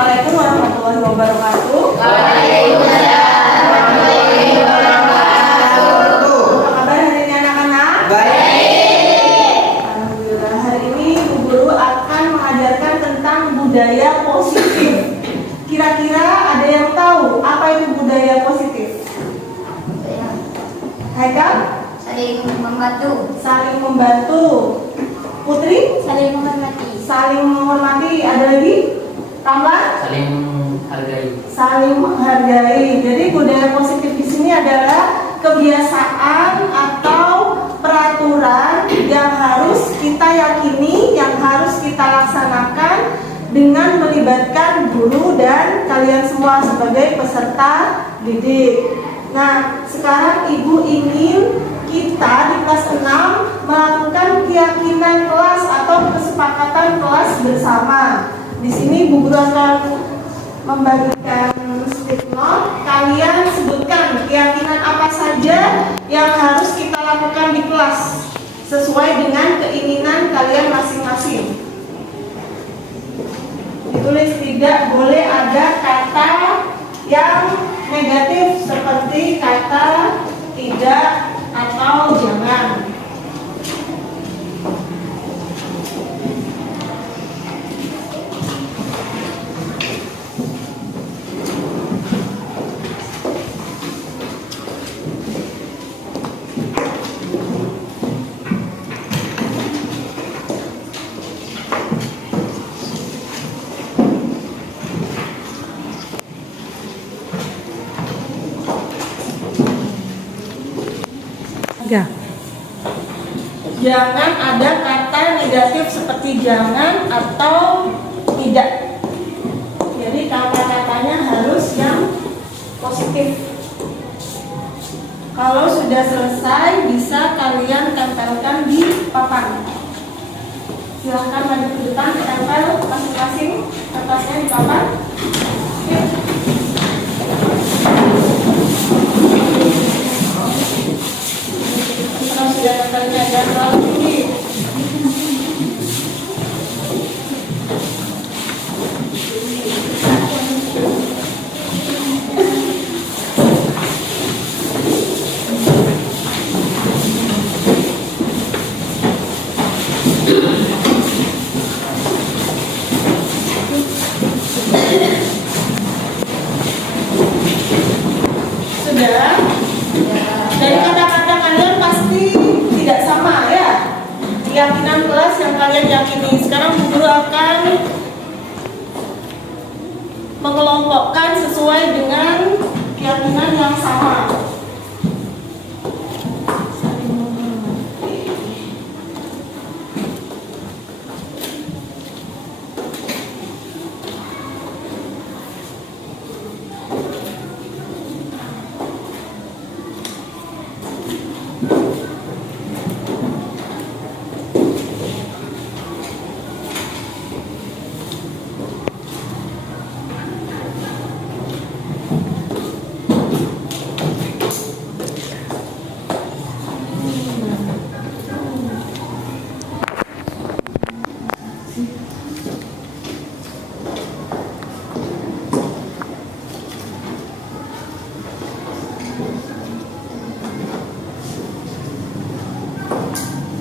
Assalamualaikum warahmatullahi wabarakatuh. Waalaikumsalam warahmatullahi wabarakatuh. Apa kabar hari ini anak-anak? Baik. Alhamdulillah, hari ini Bu Guru akan mengajarkan tentang budaya positif. Kira-kira ada yang tahu apa itu budaya positif? Haikal? Saling membantu. Saling membantu. Putri? Saling menghormati. Saling menghormati. Ada lagi? Tambah? Saling menghargai. Saling menghargai. Jadi budaya positif di sini adalah kebiasaan atau peraturan yang harus kita yakini, yang harus kita laksanakan dengan melibatkan guru dan kalian semua sebagai peserta didik. Nah, sekarang Ibu ingin kita di kelas 6 melakukan keyakinan kelas atau kesepakatan kelas bersama. Di sini Bu Guru akan membagikan stick note. Kalian sebutkan keyakinan apa saja yang harus kita lakukan di kelas sesuai dengan keinginan kalian masing-masing. Ditulis, tidak boleh ada kata yang negatif seperti kata tidak atau jangan. Jangan ada kata negatif seperti jangan atau tidak. Jadi kata-katanya harus yang positif. Kalau sudah selesai bisa kalian tempelkan di papan. Silahkan maju ke depan, tempel masing-masing kertasnya di papan. Kalau sudah tempelnya jangan terlalu tinggi. Sudah? Dari kata-kata kalian pasti tidak sama ya. Keyakinan kelas yang kalian yakini. Sekarang Bu Guru akan mengelompokkan sesuai dengan keyakinan yang sama.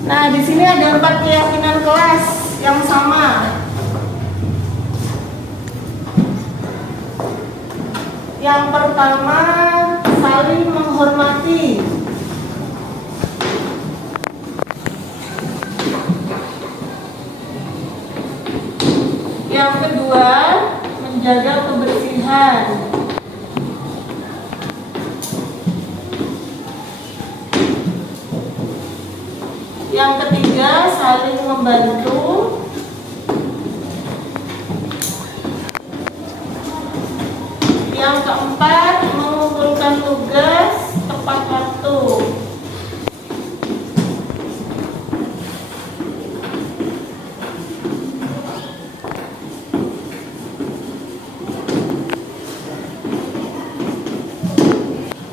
Nah, di sini ada 4 keyakinan kelas yang sama. Yang pertama, saling menghormati. Yang kedua, menjaga kebersihan. Yang ketiga, saling membantu. Yang keempat, mengumpulkan tugas tepat waktu.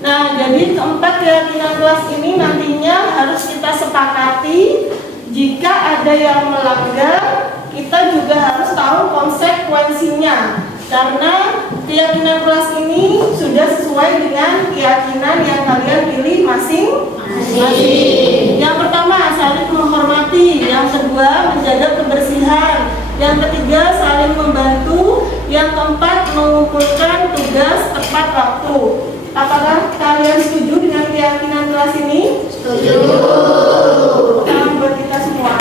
Nah, jadi keempat keyakinan kelas ini nantinya harus kita sepakati. Jika ada yang melanggar, kita juga harus tahu konsekuensinya. Karena keyakinan kelas ini sudah sesuai dengan keyakinan yang kalian pilih masing-masing. Yang pertama, saling menghormati. Yang kedua, menjaga kebersihan. Yang ketiga, saling membantu. Yang keempat, mengumpulkan tugas tepat waktu. Apakah kalian setuju dengan keyakinan kelas ini? Setuju. Salam buat kita semua.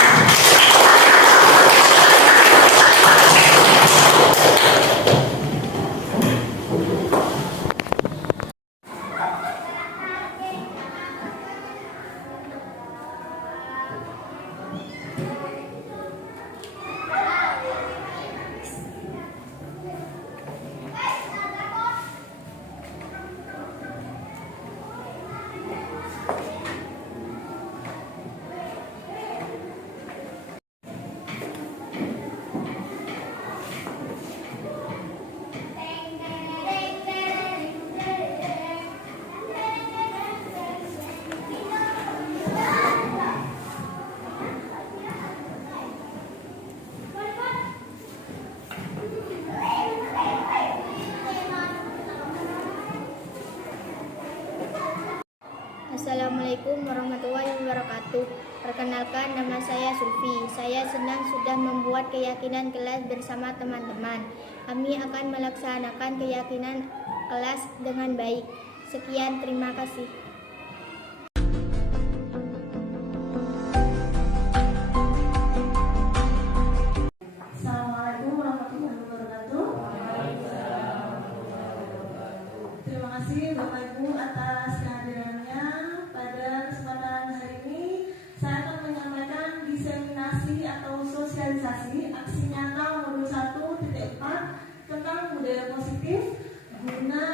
Assalamualaikum warahmatullahi wabarakatuh. Perkenalkan, nama saya Sulfi. Saya senang sudah membuat keyakinan kelas bersama teman-teman. Kami akan melaksanakan keyakinan kelas dengan baik. Sekian, terima kasih. Assalamualaikum warahmatullahi wabarakatuh. Terima kasih Bapak Ibu atas kehadirannya. Pada kesempatan hari ini saya akan menyampaikan diseminasi atau sosialisasi aksi nyata modul 1.4 tentang budaya positif guna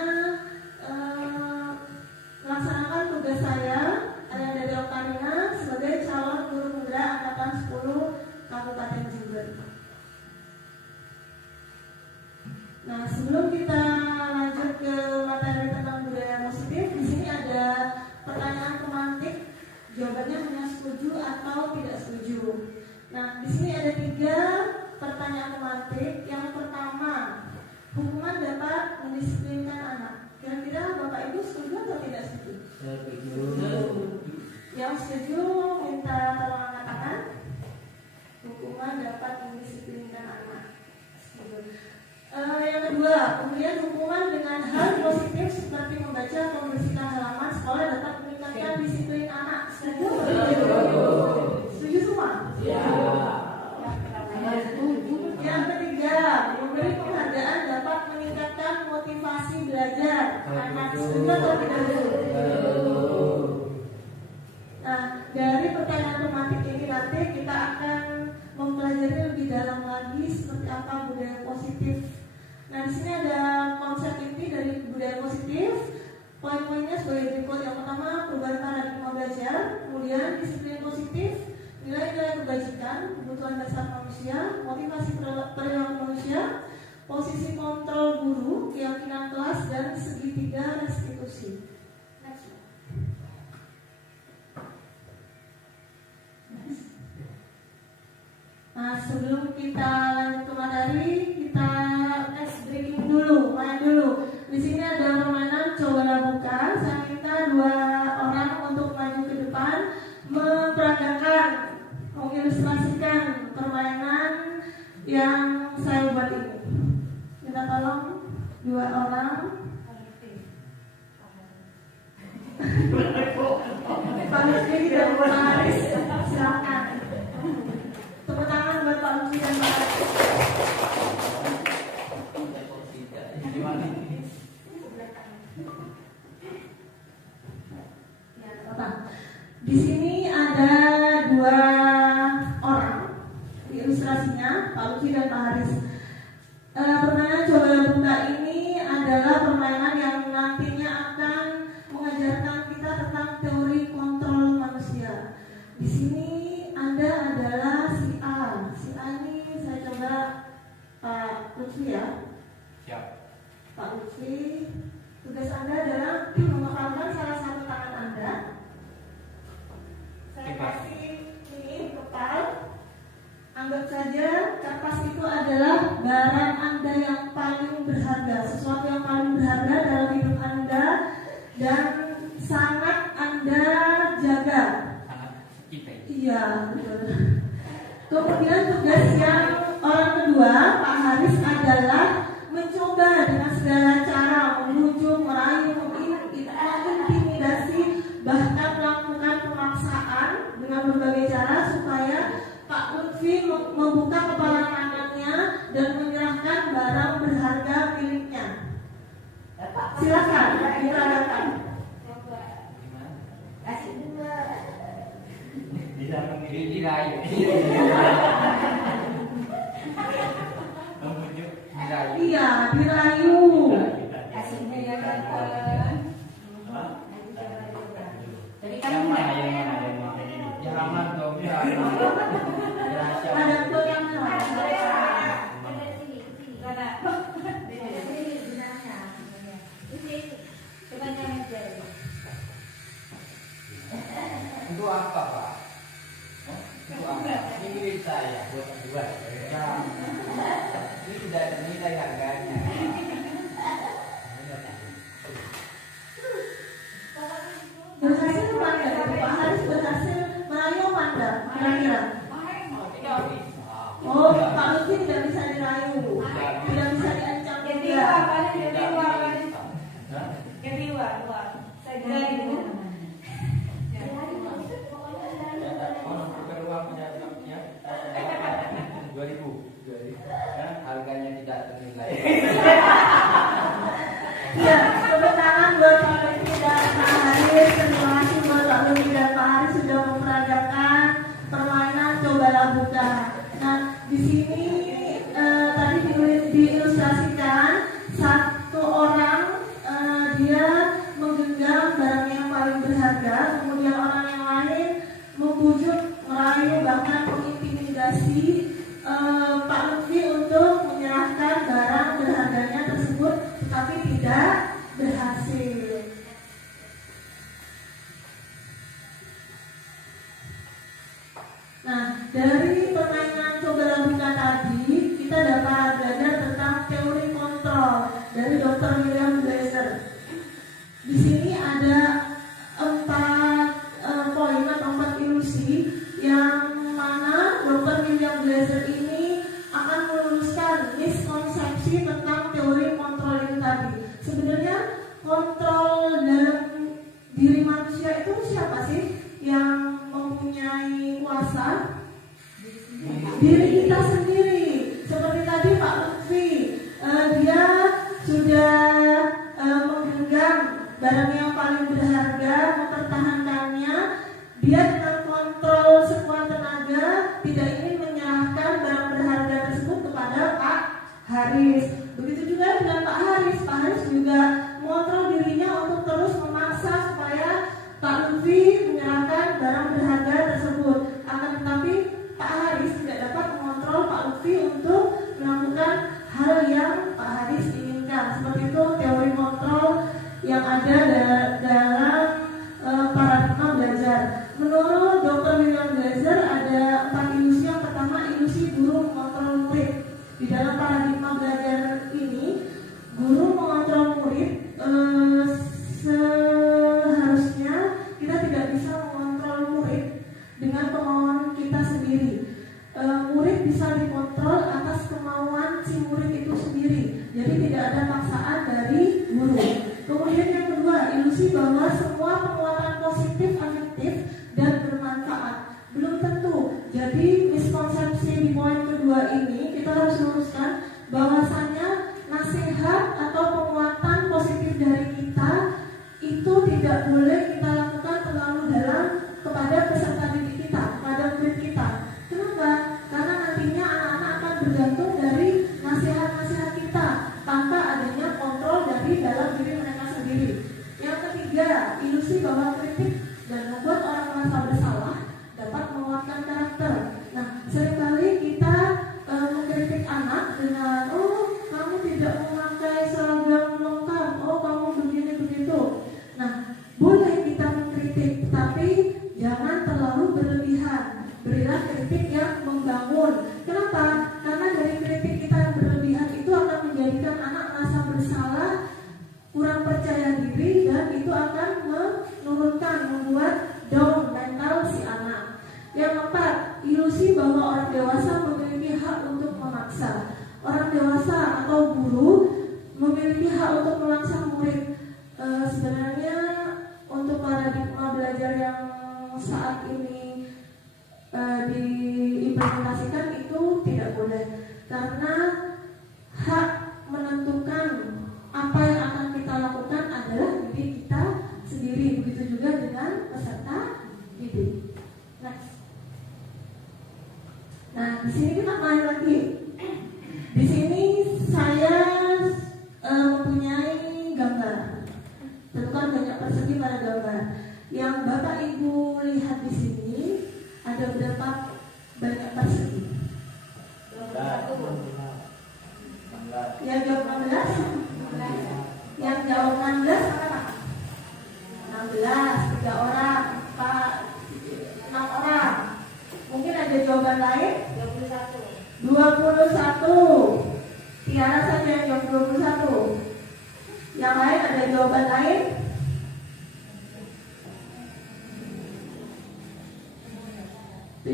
melaksanakan tugas saya dari Okarina sebagai calon guru penggerak angkatan 10 Kabupaten Jember. Nah, sebelum kita lanjut ke materi tentang budaya positif, di sini ada pertanyaan pemantik. Jawabannya hanya setuju atau tidak setuju. Nah, di sini ada 3 pertanyaan pemantik. Yang pertama, hukuman dapat mendisiplinkan anak. Kira-kira Bapak Ibu setuju atau tidak setuju? Setuju. Yang setuju minta tolong angkat tangan. Hukuman dapat mendisiplinkan anak. Setuju. Yang kedua, kemudian hukuman dengan hal positif seperti membaca atau membersihkan halaman sekolah dapat meningkatkan disiplin anak. Setuju atau tidak setuju? Setuju semua? Ya. Yang ketiga, memberi penghargaan dapat meningkatkan motivasi belajar. Anak setuju atau tidak setuju? Nah, dari pertanyaan pemantik ini nanti kita akan mempelajari lebih dalam lagi seperti apa budaya positif. Nah, di sini ada konsep inti dari budaya positif. Poin-poinnya sebagai berikut. Yang pertama, perubahan paradigma belajar. Kemudian disiplin positif, nilai-nilai kebajikan, kebutuhan dasar manusia, motivasi perilaku manusia, posisi kontrol guru, keyakinan kelas, dan segitiga restitusi. Next. Nah, sebelum kita lanjut ke materi, kita breaking dulu, main dulu. Di sini ada permainan cobalah buka. Saya minta 2 orang untuk maju ke depan, memperagakan, mengilustrasikan permainan yang saya buat ini. Minta tolong 2 orang. Pak Lutfi dan Pak Haris, silakan. Tepuk tangan buat Pak Lutfi dan Pak Haris. Di sini ada 2 orang. Di ilustrasinya Pak Lutfi dan Pak Haris. Permainan coba buka ini adalah permainan yang nantinya akan mengajarkan kita tentang teori kontrol manusia. Di sini Anda adalah si A. Si A ini saya coba Pak Lutfi ya. Siap. Pak Lutfi, tugas Anda adalah mengepalkan salah satu tangan Anda. Saya kasih ini kepal. Anggap saja kertas itu adalah barang Anda yang paling berharga, sesuatu yang paling berharga dalam hidup Anda dan sangat Anda jaga. Iya, betul. Kemudian tugas yang orang kedua, Pak Haris, adalah mencoba dengan segala cara membujuk, merayu, mengintimidasi, bahkan melakukan pemaksaan dengan berbagai cara supaya Pak Lutfi membuka kepala tangannya dan menyerahkan barang berharga miliknya. Silakan diperagakan. Dirayu. Membujuk dirayu. Iya, dirayu. Jadi Yang kamu mana yang mana? Yang aman dong, ya. Ada tuh yang mana? Untuk apa, Pak? Untuk apa? Ini milik saya, buat berdua. Ya. Ini tidak ada nilai harganya. Berhasil mana? Pak Haris berhasil merayu mana? Kira-kira? Oh, Pak Lutfi tidak bisa dirayu, tidak bisa diancam juga. Harganya tidak ternilai. Ya, tepuk tangan buat Pak Lutfi dan Pak Haris. Terima kasih buat Pak Lutfi dan Pak Haris sudah memperagakan permainan cobalah buka. Nah, di sini tadi diilustrasikan satu orang dia menggenggam barang yang paling berharga, kemudian orang yang lain membujuk, merayu, bahkan mengintimidasi Pak Lutfi untuk menyerahkan barang berharganya tersebut, tetapi tidak berhasil. Nah, dari permainan cobalah buka tadi kita dapat belajar tentang teori kontrol dari Dr. William Glasser. Di sini ada 4 poin atau 4 ilusi yang mana Dr. William Glasser ini akan meluruskan miskonsepsi tentang teori kontrol itu tadi. Sebenarnya kontrol dalam diri manusia itu siapa sih yang mempunyai kuasa? Diri kita sendiri. Seperti tadi Pak Lutfi, dia sudah menggenggam barang yang paling berharga, mempertahankannya. Dia dengan kontrol sekuat tenaga tidak ingin menyerahkan barang berharga tersebut kepada Pak Haris. Begitu juga dengan Pak Haris. Pak Haris juga mengontrol dirinya untuk terus memaksa supaya Pak Lutfi menyerahkan barang berharga tersebut. Akan tetapi Pak Haris tidak dapat mengontrol Pak Lutfi untuk melakukan hal yang Pak Haris inginkan. Seperti itu teori kontrol yang ada dalam paradigma belajar. Menurut Dr. William Glasser ada 4 ilusi. Yang pertama, ilusi guru mengontrol murid. Di dalam paradigma belajar ini, guru mengontrol murid. Seharusnya kita tidak bisa mengontrol murid dengan kemauan kita sendiri. Murid bisa dikontrol atas kemauan si murid itu sendiri. Jadi tidak ada paksaan dari guru. Kemudian yang kedua, ilusi bahwa semua penguatan positif, efektif, dan bermanfaat. Belum tentu. Jadi miskonsepsi di poin kedua ini kita harus luruskan bahwasannya nasihat atau penguatan positif dari kita itu tidak boleh kita lakukan terlalu dalam kepada peserta didik kita, kepada murid kita. Kenapa? Karena nantinya anak-anak akan bergantung dari nasihat-nasihat kita tanpa adanya kontrol dari dalam diri mereka sendiri. Yang ketiga, ilusi bahwa kritik dan membuat orang merasa bersalah dapat menguatkan karakter. Nah, seringkali kita mengkritik anak dengan, oh kamu tidak memakai seragam lengkap, oh kamu begini begitu. Nah, boleh kita mengkritik, tapi jangan terlalu berlebihan. Berilah kritik yang membangun. memaksa. Orang dewasa atau guru memiliki hak untuk memaksa murid. Sebenarnya untuk paradigma belajar yang saat ini diimplementasikan itu tidak boleh, karena hak menentukan apa yang akan kita lakukan adalah diri kita sendiri. Begitu juga dengan peserta didik. Next. Nah, di sini kita main lagi. Di sini saya mempunyai gambar. Tentu kan banyak persegi pada gambar. Yang Bapak Ibu lihat di sini ada berapa banyak persegi? Yang jawab 16? Yang jawab 16 apa? 16, 3 orang, 6 orang. Mungkin ada jawaban lain? 21. Tiara saja yang jawab 21. Yang lain ada jawaban lain? 17.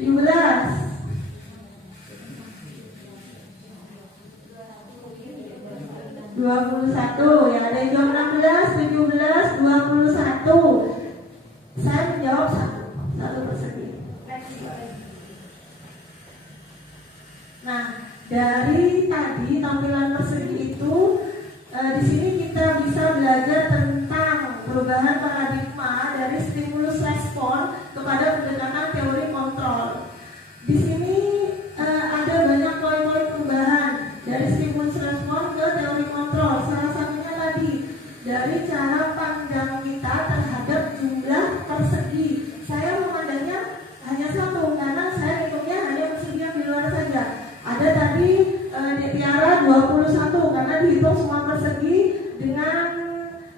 21. Yang ada yang jawab 16, 17, 21. Saya menjawab satu persegi. Nah, dari tadi tampilan persegi itu di sini kita bisa belajar tentang perubahan paradigma dari stimulus respon kepada pendekatan teori kontrol. Di sini ada banyak poin-poin perubahan dari stimulus respon ke teori kontrol. Salah satunya tadi dari cara pandang kita terhadap jumlah persegi. Saya memandangnya hanya satu karena saya hitungnya hanya persegi yang di luar saja. Ada tadi di Tiara 21 karena dihitung semua persegi dengan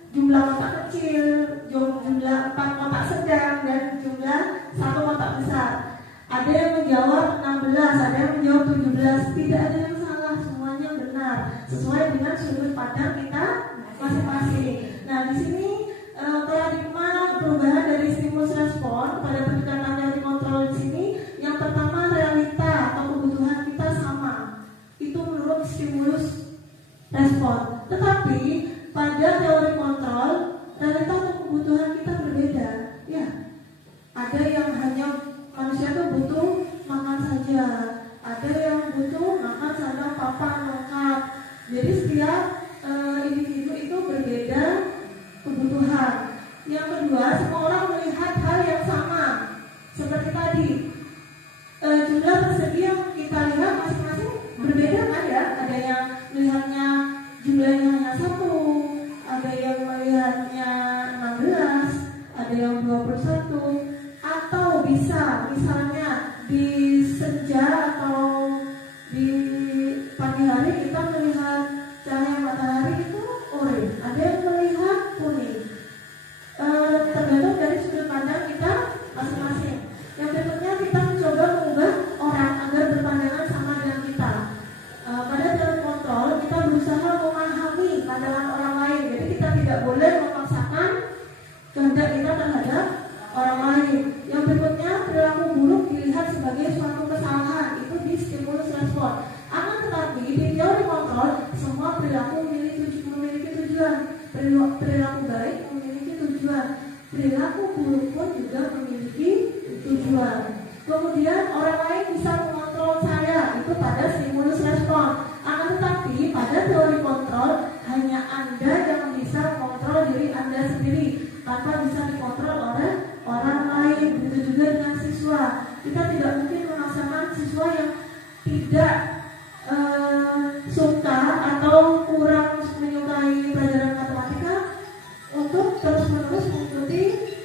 jumlah kotak kecil, jumlah 4 kotak sedang dan jumlah 1 kotak besar. Ada yang menjawab 16, ada yang menjawab 17. Tidak ada yang salah, semuanya benar sesuai dengan sudut pandang kita masing-masing. Nah, di sini paradigma perubahan dari stimulus respon pada pendekatan teori kontrol di sini, yang pertama realita atau kebutuhan kita sama. Itu menurut stimulus respon. Tetapi pada teori kontrol, realita atau kebutuhan kita berbeda. Ya, ada yang hanya manusia itu butuh makan saja, ada yang butuh makan sandang papan lengkap. Jadi setiap individu itu berbeda kebutuhan. Yang kedua, semua orang melihat hal yang sama. Seperti tadi, jumlah persegi yang kita lihat masing-masing berbeda kan ya? Ada yang melihatnya jumlahnya hanya 1, ada yang melihatnya 16, ada yang 21, atau bisa misalnya di senja atau di pagi hari kita melihat cahaya matahari itu oranye, ada yang melihat kuning. Tergantung dari sudut pandang kita masing-masing. Yang berikutnya kita mencoba mengubah orang agar berpandangan sama dengan kita. Pada teori kontrol kita berusaha memahami pandangan orang lain. Jadi kita tidak boleh memaksakan kehendak kita terhadap orang lain. Yang berikutnya, perilaku buruk dilihat sebagai suatu kesalahan. Itu di stimulus respon. Akan tetapi di teori kontrol semua perilaku memiliki tujuan. Perilaku baik memiliki tujuan. Perilaku buruk pun juga memiliki tujuan. Kemudian orang lain bisa mengontrol saya, itu pada stimulus respon. Akan tetapi pada teori kontrol hanya Anda yang bisa mengontrol diri Anda sendiri tanpa bisa dikontrol oleh orang lain. Begitu juga dengan siswa. Kita tidak mungkin memaksakan siswa yang tidak suka atau kurang menyukai pelajaran matematika untuk terus-menerus mengikuti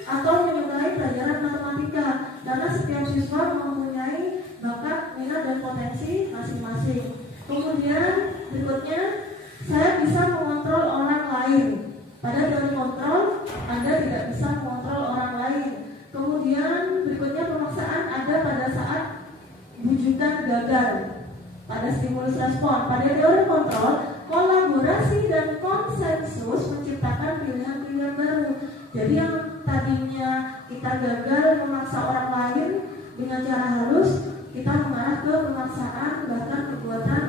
atau menyukai pelajaran matematika, karena setiap siswa mempunyai bakat, minat, dan potensi masing-masing. Kemudian berikutnya, saya bisa mengontrol orang lain. Pada teori kontrol, Anda tidak bisa mengontrol orang lain. Kemudian berikutnya, pemaksaan ada pada saat bujukan gagal. Pada stimulus respon, pada teori kontrol, kolaborasi dan konsensus menciptakan pilihan-pilihan baru. Jadi yang tadinya kita gagal memaksa orang lain dengan cara halus, kita mengarah ke pemaksaan bahkan perbuatan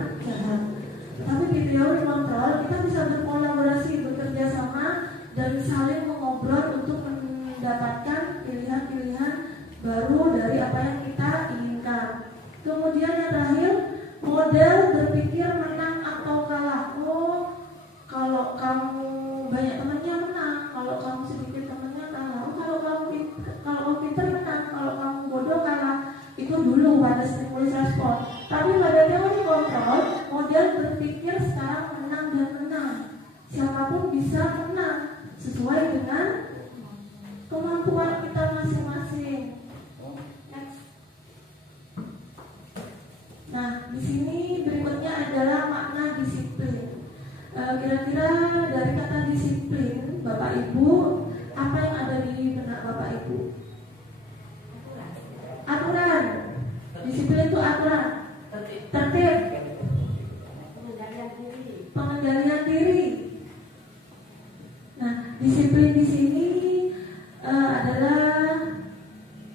terakhir, model berpikir menang atau kalah. Oh, kalau kamu banyak temannya menang, kalau kamu sedikit temannya kalah. Oh, kalau kamu pintar menang, kalau kamu bodoh kalah. Itu dulu pada stimulus respon. Tapi pada teori kontrol, model berpikir sekarang menang dan menang. Siapapun bisa menang sesuai dengan kemampuan kita masing-masing. Next. Nah, di sini berikutnya adalah makna disiplin. Kira-kira dari kata disiplin, Bapak Ibu, apa yang ada di benak Bapak Ibu? Aturan. Disiplin itu aturan. Tertib. Pengendalian diri. Nah, disiplin di sini adalah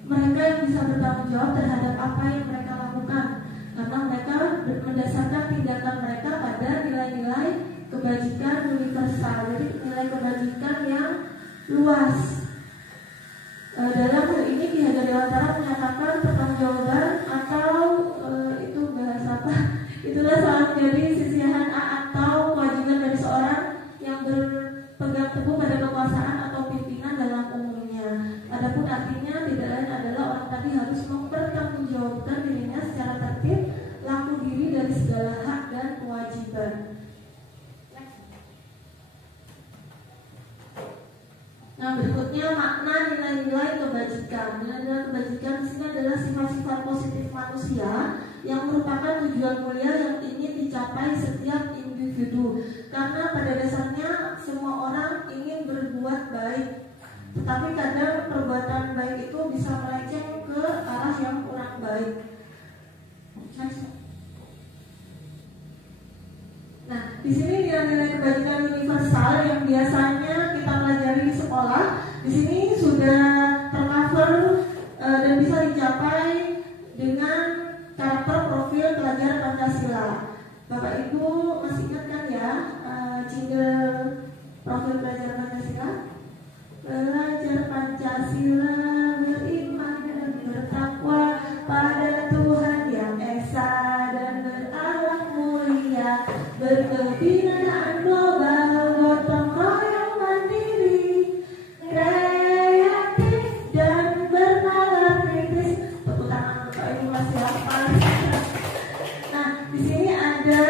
mereka yang bisa bertanggung jawab terhadap apa yang mereka lakukan, karena mereka mendasarkan tindakan mereka pada nilai-nilai kebajikan universal. Jadi nilai kebajikan yang luas. Dalam hal ini Ki Hajar Dewantara menyatakan pertanggungjawaban atau itu bahasa apa? Itulah salah menjadi sisihan atau kewajiban dari seorang yang berpegang teguh pada kekuasaan atau pimpinan dalam umumnya. Adapun artinya tidak lain adalah orang tadi harus mempertanggungjawabkan dirinya secara tertib, laku diri dari segala hak dan kewajiban. Nah, berikutnya makna nilai-nilai kebajikan. Nilai-nilai kebajikan di sini adalah sifat-sifat positif manusia yang merupakan tujuan mulia yang ingin dicapai setiap individu. Karena pada dasarnya semua orang ingin berbuat baik, tetapi kadang perbuatan baik itu bisa melenceng ke arah yang kurang baik. Nah, di sini nilai-nilai kebajikan universal yang biasanya kita pelajari di sekolah, di sini sudah tercover dan bisa dicapai dengan karakter profil pelajar Pancasila. Bapak Ibu masih ingat kan ya jingle profil pelajar Pancasila? Pelajar Pancasila beriman dan bertakwa pada Tuhan yang esa dan berakhlak mulia, berkebinaan global, gotong royong mandiri, kreatif dan bernalar kritis. Tepuk tangan Bapak Ibu masih hafal. Nah, di sini ada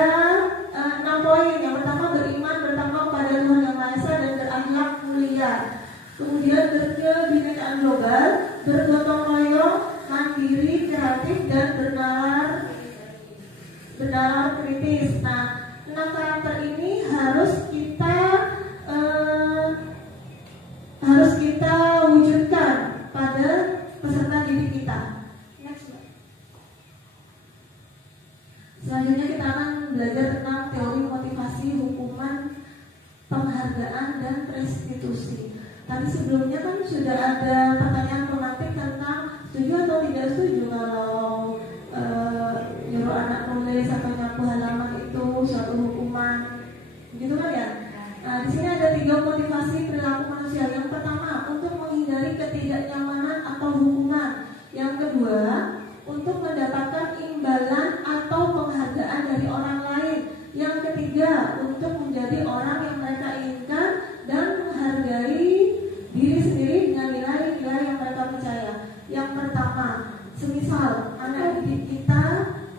6 poin. Yang pertama beriman, bertakwa pada Tuhan yang Maha Esa dan berakhlak mulia. Kemudian berkebinekaan global, bergotong royong, mandiri, kreatif dan bernalar kritis. Nah, 6 karakter ini harus kita wujudkan pada peserta didik kita. Next. Selanjutnya kita akan belajar tentang teori motivasi, hukuman, penghargaan dan restitusi. Tadi sebelumnya kan sudah ada pertanyaan romantik tentang setuju atau tidak setuju kalau nyuruh anak nulis atau nyapu halaman itu suatu hukuman, gitu kan ya? Nah, di sini ada 3 motivasi perilaku manusia. Yang pertama, untuk menghindari ketidaknyamanan atau hukuman. Yang kedua, untuk mendapatkan imbalan atau penghargaan dari orang lain. Yang ketiga, untuk menjadi orang yang mereka inginkan dan menghargai diri sendiri dengan nilai-nilai yang mereka percaya. Yang pertama, semisal anak didik kita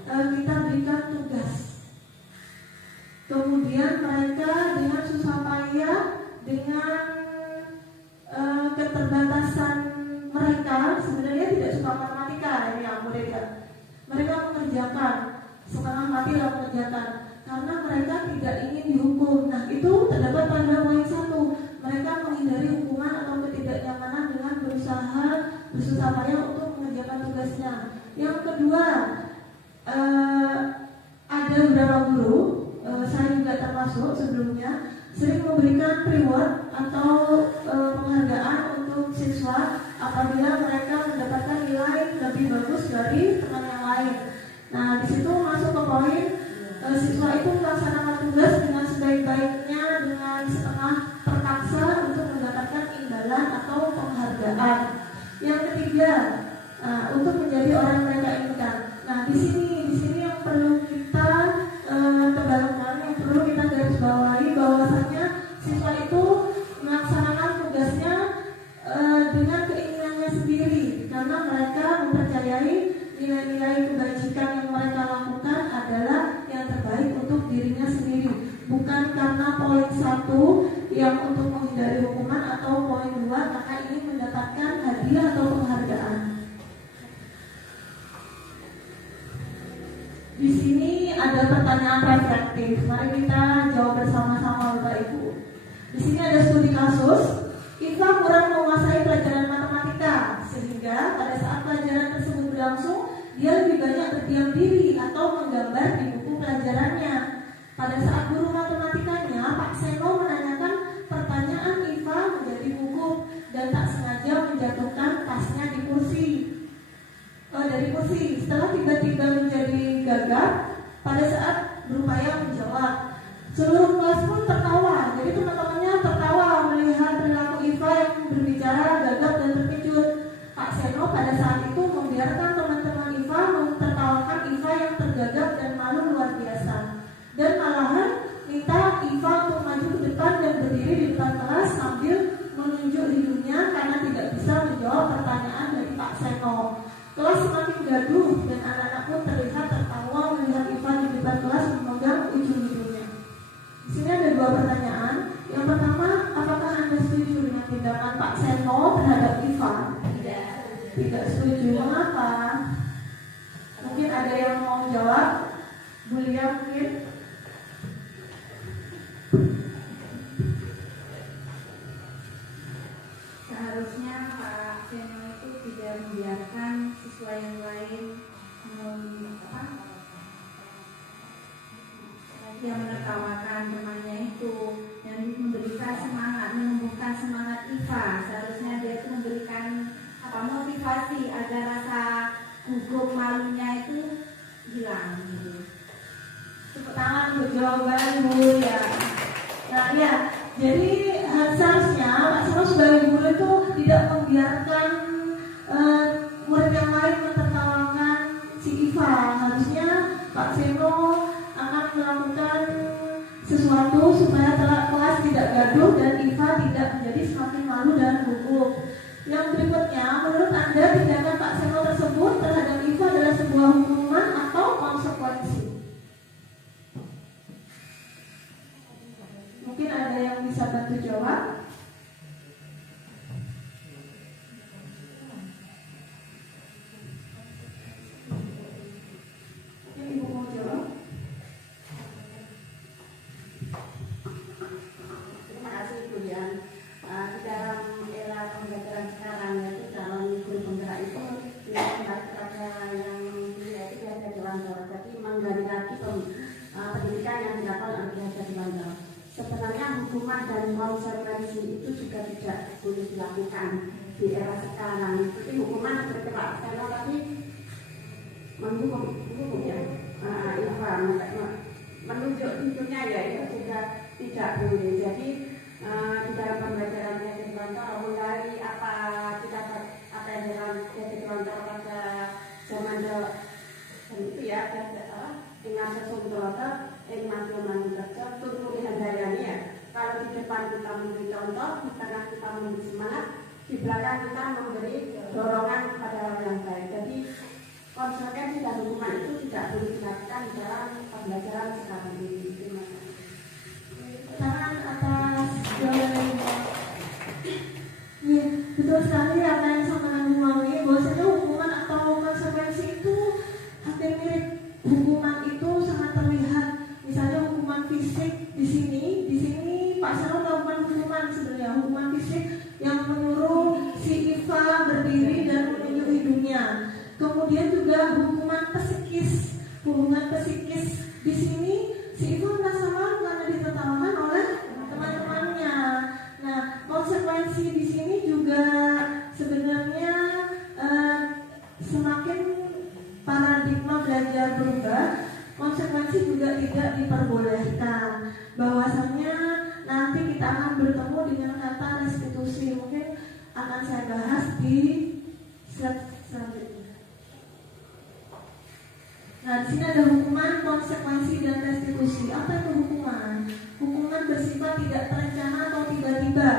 berikan tugas, kemudian mereka dengan susah payah, dengan keterbatasan mereka, sebenarnya tidak suka matematika ini yang mereka mengerjakan setengah mati dalam mengerjakan karena mereka tidak ingin dihukum. Nah, itu terdapat pada poin 1. Mereka menghindari hukuman atau ketidaknyamanan dengan berusaha bersusah payah untuk mengerjakan tugasnya. Yang kedua, ada beberapa guru, saya juga termasuk sebelumnya, sering memberikan reward atau penghargaan untuk siswa apabila mereka mendapatkan nilai lebih bagus dari teman yang lain. Nah, di situ masuk ke poin siswa itu melaksanakan tugas dengan sebaik-baiknya, dengan setengah terpaksa untuk mendapatkan imbalan atau penghargaan. Yang ketiga, untuk menjadi orang yang mereka inginkan. Nah, di sini yang 1 yang untuk menghindari hukuman, atau poin 2 kakak ingin mendapatkan hadiah atau penghargaan. Di sini ada pertanyaan reflektif. Mari kita jawab bersama-sama Bapak Ibu. Di sini ada studi kasus. Iva kurang menguasai pelajaran matematika, sehingga pada saat pelajaran tersebut berlangsung, dia lebih banyak berdiam diri atau menggambar di buku pelajarannya. Pada saat guru matematikanya, Pak Seno menanyakan pertanyaan Iva menjadi gugup dan tak sengaja menjatuhkan tasnya di kursi. Dari kursi, setelah tiba-tiba menjadi gagap pada saat berupaya menjawab. Seluruh kelas pun tertawa. Jadi teman-temannya tertawa melihat perilaku Iva yang berbicara gagap dan terkejut. Pak Seno pada saat itu membiarkan teman-teman Iva mentertawakan Iva yang tergagap dan malu luar biasa. Dan malahan minta Iva untuk maju ke depan dan berdiri di depan kelas sambil menunjuk hidungnya karena tidak bisa menjawab pertanyaan dari Pak Seno. Kelas semakin gaduh dan anak-anak pun terlihat tertawa melihat Iva di depan kelas memegang ujung hidungnya. Di sini ada 2 pertanyaan. Yang pertama, apakah Anda setuju dengan tindakan Pak Seno terhadap Iva? Tidak setuju. Mengapa? Mungkin ada yang mau jawab. Bu Lia mungkin. Seharusnya Pak Seno itu tidak membiarkan siswa yang lain yang menertawakan temannya itu, dan memberikan semangat, menumbuhkan semangat Iva. Seharusnya dia itu memberikan motivasi agar rasa gugup malunya itu hilang gitu. Tepuk tangan untuk jawaban Bu ya. Nah ya, jadi seharusnya Pak Seno sebagai guru itu tidak membiarkan murid yang lain mentertawakan si Iva. Harusnya Pak Seno akan melakukan sesuatu supaya kelas tidak gaduh dan Iva tidak menjadi semakin malu dan gugup. Yang berikutnya, menurut Anda tindakan Pak Seno tersebut terhadap Iva adalah sebuah hukuman atau konsekuensi? Mungkin ada yang bisa bantu jawab. Mungkin Ibu mau jawab. Terima kasih Bu Yan. Di dalam era pembelajaran sekarang, yaitu dalam guru penggerak itu kembali kepada yang yaitu Belajar Dewantara. Jadi menggali lagi pendidikan yang dilakukan oleh Belajar Dewantara. Sebenarnya hukuman dan konsekuensi itu juga tidak boleh dilakukan di era sekarang. Jadi hukuman seperti Pak Seno tadi menghukum ya, Iva menunjuk hidungnya ya, itu juga tidak boleh. Jadi di dalam pembelajaran Belajar Dewantara menggali apa yang dalam Belajar Dewantara pada zaman itu ya, dengan sesuatu ilmu kerja turun handayani ya. Kalau di depan kita memberi contoh, di tengah kita memberi semangat, di belakang kita memberi dorongan kepada orang yang baik. Jadi konsekuensi dan hukuman itu tidak boleh dilakukan dalam pembelajaran sekarang ini. Terima kasih. Tangan atas jawaban. Iya, betul sekali apa yang disampaikan Bu Mawi. Bahwasanya hukuman atau konsekuensi itu hampir mirip. Hukuman itu sangat terlihat. Misalnya hukuman fisik di sini Pak Seno melakukan hukuman sebenarnya hukuman fisik yang menyuruh si Iva berdiri dan menunjuk hidungnya. Kemudian juga hubungan psikis di sini si Iva merasa malu karena ditertawakan oleh teman-temannya. Nah, konsekuensi di sini juga sebenarnya semakin paradigma belajar berubah, konsekuensi juga tidak diperbolehkan. Bahwasannya nanti kita akan bertemu dengan kata restitusi. Mungkin akan saya bahas di slide selanjutnya. Nah, di sini ada hukuman, konsekuensi, dan restitusi. Apa itu hukuman? Hukuman bersifat tidak terencana atau tiba-tiba.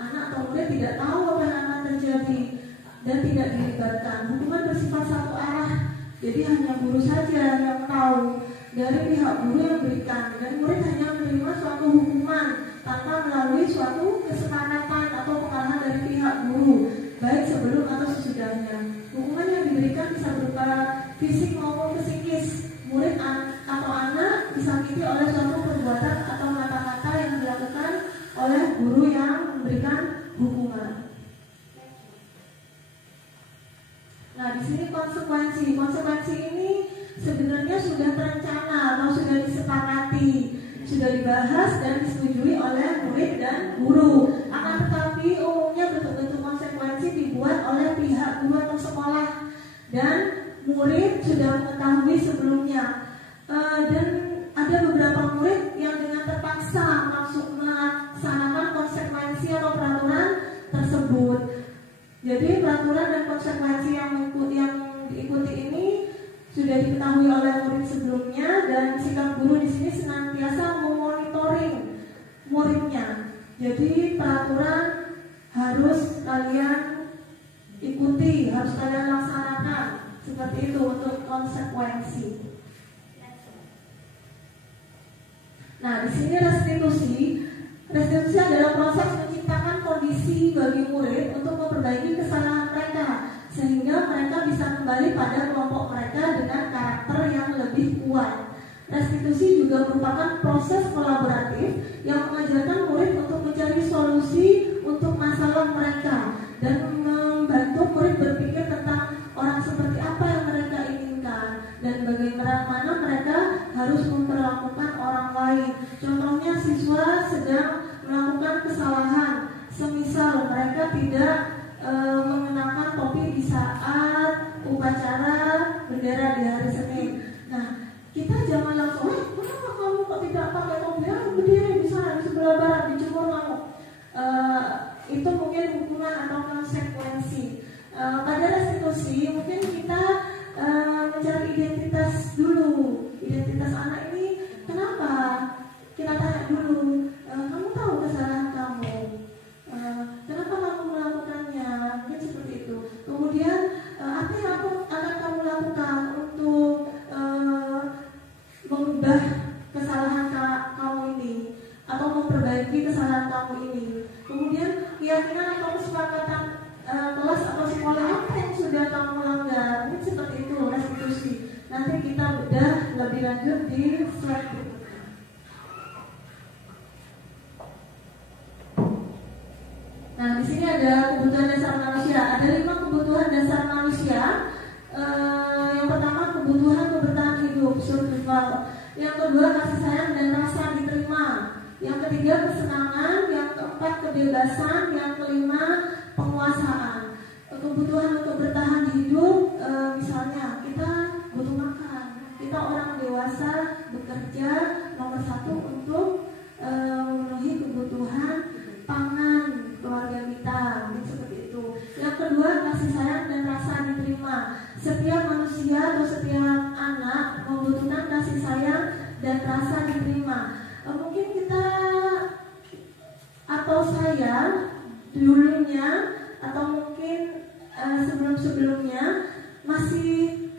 Anak atau murid tidak tahu apa yang akan terjadi dan tidak dilibatkan. Hukuman bersifat satu arah. Jadi hanya guru saja yang tahu, dari pihak guru yang berikan, dan murid hanya menerima suatu hukuman tanpa melalui suatu kesepakatan atau pengarahan dari pihak guru, baik sebelum atau sesudahnya. Hukuman yang diberikan bisa berupa fisik maupun psikis. Murid atau anak disakiti oleh suatu perbuatan atau kata-kata yang dilakukan oleh guru yang memberikan hukuman. Nah, di sini konsekuensi. Konsekuensi ini sebenarnya sudah terencana atau sudah disepakati, sudah dibahas dan disetujui oleh murid dan guru. Akan tetapi umumnya bentuk-bentuk konsekuensi dibuat oleh pihak guru atau sekolah dan murid sudah mengetahui sebelumnya. Dan ada beberapa murid yang dengan terpaksa melaksanakan konsekuensi atau peraturan tersebut. Jadi peraturan dan konsekuensi yang diikuti ini sudah diketahui oleh murid sebelumnya, dan sikap guru di sini senantiasa memonitoring muridnya. Jadi peraturan harus kalian ikuti, harus kalian laksanakan, seperti itu untuk konsekuensi. Nah, di sini restitusi. Restitusi adalah proses menciptakan kondisi bagi murid untuk memperbaiki kesalahan mereka, sehingga mereka bisa kembali pada kelompok mereka dengan karakter yang lebih kuat. Restitusi juga merupakan proses kolaboratif yang mengajarkan murid untuk mencari solusi untuk masalah mereka dan membantu murid berpikir tentang orang seperti apa yang mereka inginkan dan bagaimana mereka harus memperlakukan orang lain. Contohnya, siswa sedang melakukan kesalahan, semisal mereka tidak mengenakan topi di saat upacara bendera di hari Senin. Nah, kita jangan langsung, kenapa kamu kok tidak pakai topi? Berdiri di sana di sebelah barat, di Jemur kamu. Itu mungkin hukuman atau konsekuensi. Pada restitusi mungkin kita mencari identitas dulu. Identitas anak ini kenapa? Kita tanya dulu, kamu tahu kesalahan kamu? Kenapa kamu melakukannya? Mungkin seperti itu. Kemudian apa yang akan kamu lakukan untuk mengubah kesalahan kamu ini atau memperbaiki kesalahan kamu ini? Kemudian keyakinan atau kesepakatan kelas atau sekolah apa yang sudah kamu langgar? Mungkin seperti itu restitusi. Nanti kita bedah lebih lanjut di slide berikutnya. Nah, di sini ada kebutuhan dasar manusia. Ada 5 kebutuhan dasar manusia. Yang pertama, kebutuhan bertahan hidup, survival. Yang kedua, kasih sayang dan rasa diterima. Yang ketiga, kesenangan. Yang keempat, kebebasan. Yang kelima, penguasaan. Kebutuhan untuk bertahan hidup, misalnya kita butuh makan. Kita orang dewasa bekerja nomor 1 untuk memenuhi kebutuhan pangan keluarga kita, seperti itu. Yang kedua, kasih sayang dan rasa diterima. Setiap manusia atau setiap anak membutuhkan kasih sayang dan rasa diterima. Mungkin kita atau saya dulunya atau mungkin sebelum-sebelumnya masih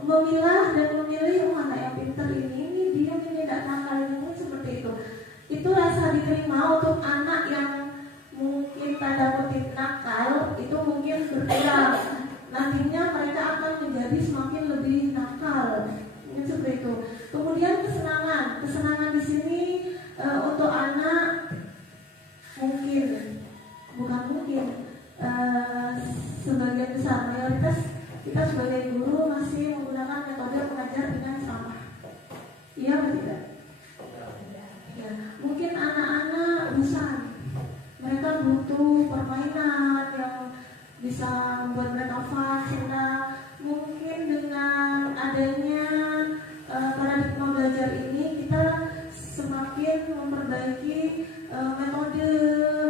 memilah dan memilih anak yang pintar ini dia ini tidak nakal ini, seperti itu. Itu rasa diterima untuk anak yang mungkin tanda kutip nakal itu mungkin berkurang. Nantinya mereka akan menjadi semakin lebih nakal. Mungkin seperti itu. Kemudian kesenangan. Kesenangan di sini untuk anak sebagian besar mayoritas kita sebagai guru masih menggunakan metode mengajar dengan sama. Iya atau tidak? Ya, mungkin anak-anak bosan. Mereka butuh permainan yang bisa membuat mereka fun, senang. Mungkin dengan adanya paradigma belajar ini kita semakin memperbaiki metode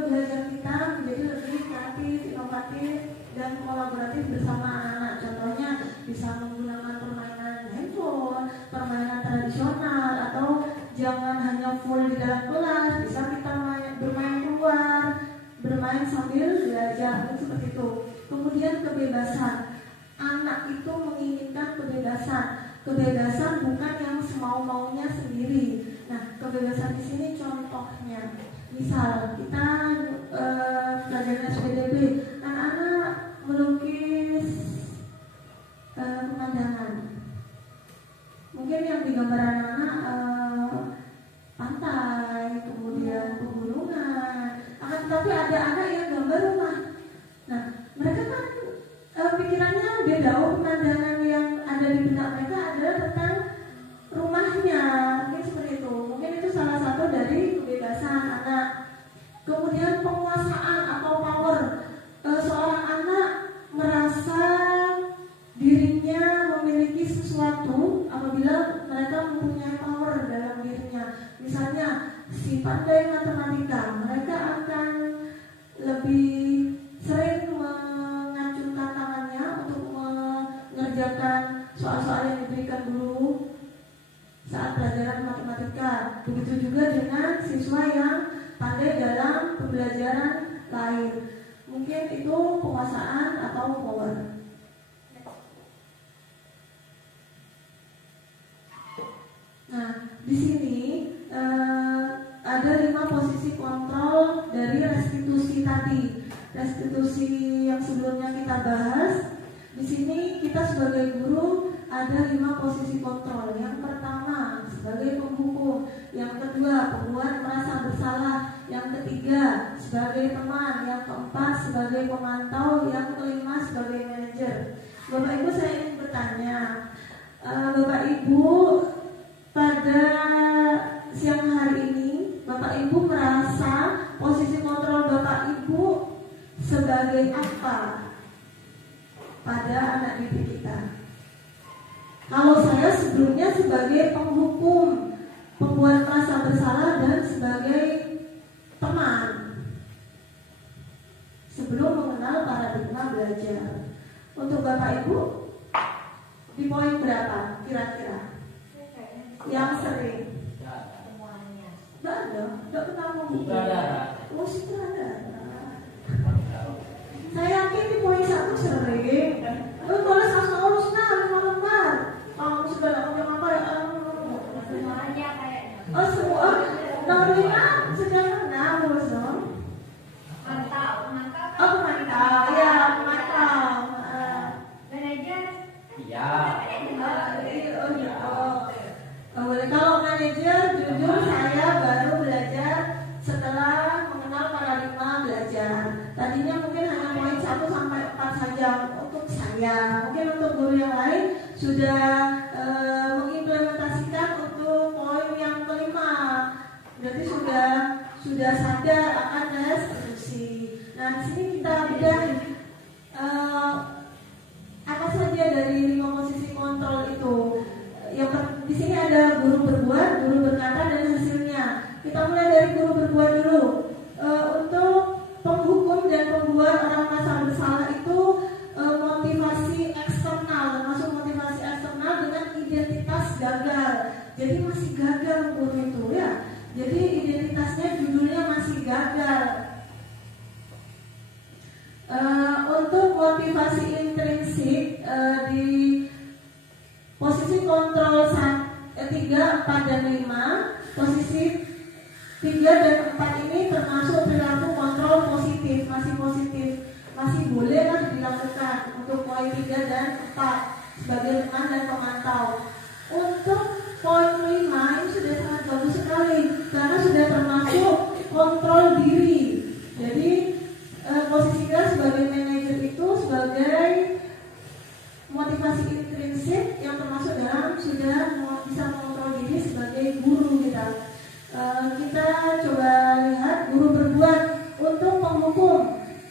belajar kita menjadi lebih kreatif, inovatif, dan kolaboratif bersama anak-anak. Contohnya bisa menggunakan permainan handphone, permainan tradisional, atau jangan hanya full di dalam kelas, bisa kita bermain keluar, bermain sambil belajar, seperti itu. Kemudian kebebasan. Anak itu menginginkan kebebasan. Kebebasan bukan yang semau-maunya sendiri. Nah, kebebasan di sini contohnya Misal kita pelajaran SPDB, anak-anak melukis pemandangan. Mungkin yang digambar anak-anak pantai, kemudian pegunungan. Akan tetapi ada anak yang gambar rumah. Nah, mereka kan pikirannya beda. Pemandangan yang ada di benak mereka adalah tentang rumahnya. Mungkin seperti itu. Mungkin itu salah satu dari kebebasan anak. Kemudian penguasaan atau power. Seorang anak merasa dirinya memiliki sesuatu apabila mereka mempunyai power dalam dirinya. Misalnya si pandai matematika, mereka akan lebih sering mengacungkan tangannya untuk mengerjakan soal-soal yang diberikan dulu saat pelajaran matematika. Begitu juga dengan siswa yang pandai dalam pembelajaran lain. Mungkin itu penguasaan atau power. Nah, di sini ada 5 posisi kontrol dari restitusi tadi. Restitusi yang sebelumnya kita bahas. Di sini kita sebagai guru ada 5 posisi kontrol. Yang pertama sebagai penghukum, yang kedua pembuat merasa bersalah, yang ketiga sebagai teman, yang keempat sebagai pemantau, yang kelima sebagai manajer. Bapak Ibu, saya ingin bertanya, Bapak Ibu, pada siang hari ini Bapak Ibu merasa posisi kontrol Bapak Ibu sebagai apa pada anak didik kita? Kalau saya sebelumnya sebagai penghukum, pembuat merasa bersalah, dan sebagai teman sebelum mengenal paradigma belajar. Untuk Bapak Ibu di poin berapa kira-kira? Yang sering? Tidak ada, tidak pernah menghubungi. Oh, sutradara. Saya yakin di poin 1 sering. Tulis asal urusnya 5 lembar. Kalau sudah tidak punya apa ya? Semuanya kayaknya. Oh, semua. Nomor 5 sudah pernah urus dong. Mantap. Oh, mantap. Ya, mantap. Manajer. Iya. Kalau manajer, jujur saya baru belajar setelah mengenal paradigma belajar. Tadinya mungkin hanya poin 1 sampai 4 saja untuk saya. Mungkin untuk guru yang lain sudah mengimplementasikan untuk poin yang kelima. Berarti sudah sadar akan restitusi. Nah, di sini kita bedah apa saja dari 5 posisi kontrol itu. Di sini ada guru berbuat, guru berkata, dan hasilnya. Kita mulai dari guru berbuat dulu. Untuk penghukum dan pembuat orang merasa bersalah itu motivasi eksternal, termasuk motivasi eksternal dengan identitas gagal. Jadi masih gagal guru itu ya. Jadi identitasnya judulnya masih gagal. Untuk motivasi intrinsik di posisi kontrol 3, 4, dan 5. Posisi 3 dan 4 ini termasuk perilaku kontrol positif, masih positif, masih bolehlah dilakukan untuk poin 3 dan 4 sebagai teman dan pemantau. Untuk poin 5 ini sudah sangat bagus sekali karena sudah termasuk kontrol diri. Jadi posisi kita sebagai manajer itu sebagai motivasi intrinsik yang termasuk dalam sudah bisa mengontrol diri sebagai guru kita. Kita coba lihat guru berbuat. Untuk penghukum,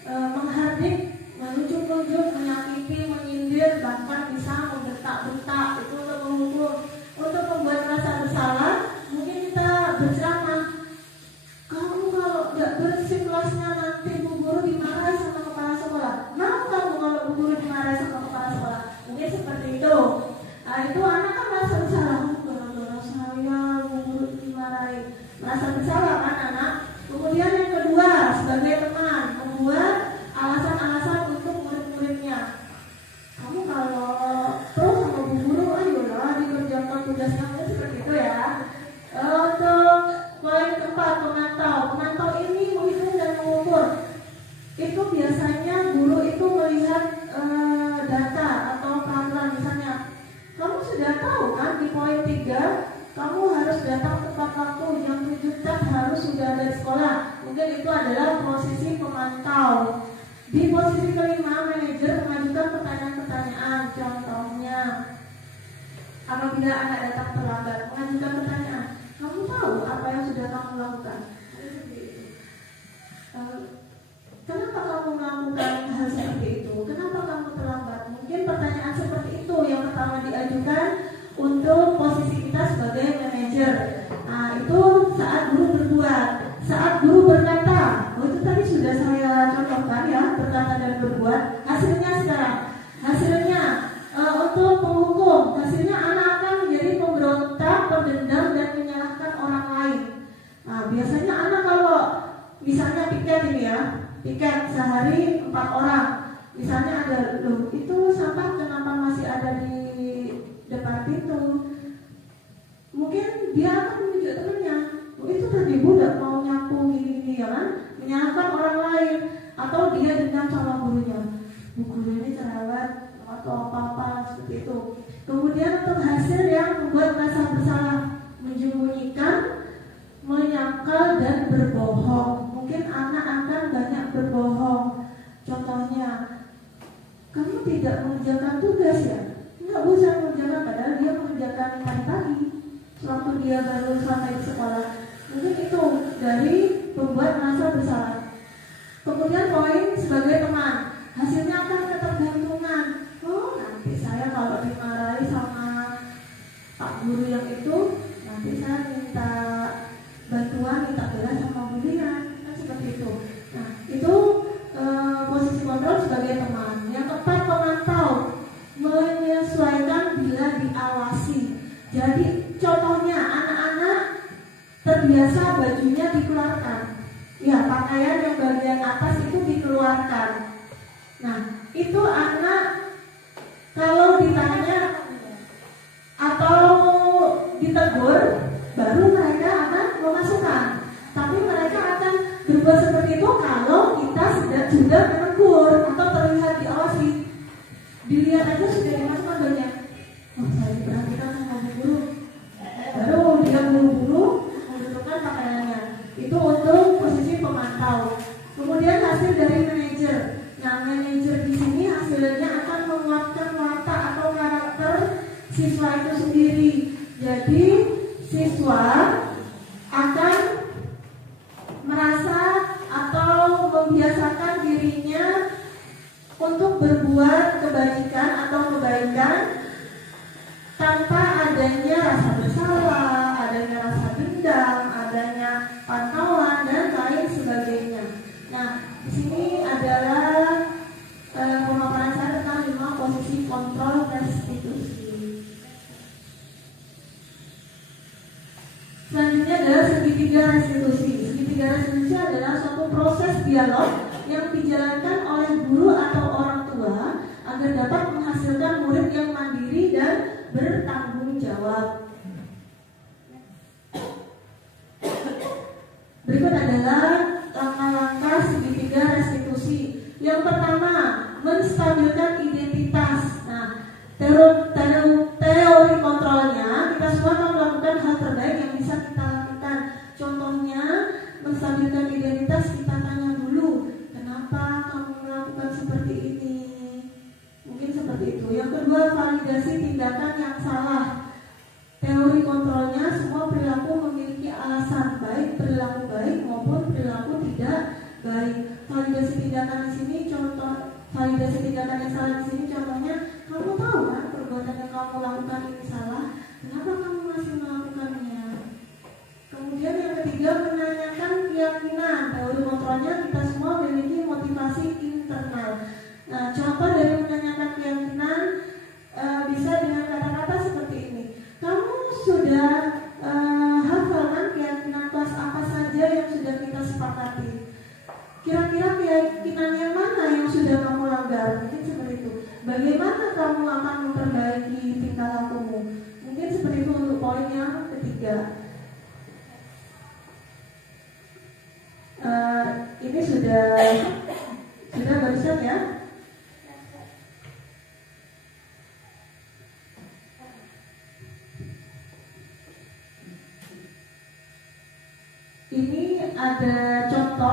menghardik, menunjuk-nunjuk, menyakiti, menyindir, bahkan bisa membentak-bentak, itu untuk penghukum. Untuk pembuat merasa bersalah, mungkin kita berceramah, kamu kalau nggak bersih kelasnya nanti bu guru dimarahi sama kepala sekolah. Mau kamu kalau bu guru dimarahi sama kepala sekolah? Mungkin seperti itu. Nah, itu anak kan merasa bersalah. Gara-gara saya bu guru dimarahi, merasa bersalah kan anak? mungkin itu adalah posisi pemantau. Di posisi kelima, manajer mengajukan pertanyaan-pertanyaan. Contohnya, apabila anak datang terlambat, mengajukan pertanyaan, kamu tahu apa yang sudah kamu lakukan? Kenapa kamu melakukan hal seperti itu? Kenapa kamu terlambat? Mungkin pertanyaan seperti itu yang pertama diajukan untuk posisi kita sebagai manajer. Nah, itu saat guru berbuat. Saat guru berkata, oh itu tadi sudah saya contohkan ya, berkata dan berbuat. Hasilnya sekarang, hasilnya untuk penghukum, hasilnya anak akan menjadi pemberontak, pendendam dan menyalahkan orang lain. Nah, biasanya anak kalau misalnya piket ini ya, piket sehari 4 orang, misalnya ada, loh itu sampah kenapa masih ada di depan pintu? Mungkin dia akan menunjuk temannya, oh itu tadi budak mau nyapu gini-gini ya kan, menyalahkan orang lain, atau dia dendam sama gurunya, guru ini cerewet atau apa-apa seperti itu. Kemudian untuk hasil yang membuat merasa bersalah, menyembunyikan, menyangkal dan berbohong. Mungkin anak akan banyak berbohong. Contohnya, kamu tidak mengerjakan tugas ya? Enggak, Bu, saya mengerjakan, padahal dia mengerjakan pagi-pagi waktu dia baru sampai di sekolah. Mungkin itu dari membuat merasa bersalah. Kemudian poin sebagai teman, hasilnya akan ketergantungan. Oh, nanti saya kalau dimarahi sama Pak Guru yang itu, nanti saya minta bantuan, minta bela sama gurunya, kan seperti itu. Nah, itu posisi kontrol sebagai teman. Yang keempat, pemantau, menyesuaikan bila diawasi. Jadi contohnya anak-anak terbiasa bajunya dikeluarkan, ya pakaian yang bagian atas itu dikeluarkan. Nah, itu anak kalau ditanya atau ditegur, baru mereka akan memasukkan. Tapi mereka akan berbuat seperti itu kalau kita sudah menegur atau terlihat diawasi. Dilihat aja sudah dimasukkan banyak. Oh, saya diperhatikan sama bu guru. Baru dia buru-buru menentukan pakaiannya. Itu untuk posisi pemantau. Kemudian hasil dari manajer. Nah, manajer di sini hasilnya akan menguatkan watak atau karakter siswa itu sendiri. Jadi siswa akan merasa atau membiasakan dirinya untuk berbuat kebajikan atau kebaikan tanpa adanya rasa bersalah, adanya rasa dendam, adanya pantauan dan lain sebagainya. Nah, di sini adalah pemaparan saya tentang 5 posisi kontrol restitusi. Selanjutnya adalah segitiga restitusi. Segitiga restitusi adalah suatu proses dialog yang dijalankan oleh guru atau orang tua agar dapat menghasilkan murid yang mandiri dan bertanggung jawab. Berikut adalah langkah-langkah segitiga restitusi. Yang pertama, menstabilkan identitas. Nah, teori kontrolnya, kita semua akan melakukan hal terbaik yang bisa kita lakukan. Contohnya, menstabilkan identitas, kita tanya dulu, kenapa kamu melakukan seperti ini? Mungkin seperti itu. Yang kedua, validasi tindakan yang salah. Teori kontrolnya, semua perilaku memiliki alasan, baik perilaku baik maupun perilaku tidak baik. Validasi tindakan di sini contoh, validasi tindakan yang salah di sini contohnya, kamu tahu kan perbuatan yang kamu lakukan ini salah, kenapa kamu masih melakukannya? Kemudian yang ketiga, menanyakan keyakinan. Teori kontrolnya, kita semua memiliki motivasi internal. Nah, contoh dari menanyakan keyakinan bisa dengan kata-kata seperti ini. Kamu sudah hafal kan keyakinan kelas apa saja yang sudah kita sepakati? Kira-kira keyakinan yang mana yang sudah kamu langgar? Mungkin seperti itu. Bagaimana kamu akan memperbaiki tingkah lakumu? Mungkin seperti itu untuk poin yang ketiga. Ini sudah barusan ya. Ini ada contoh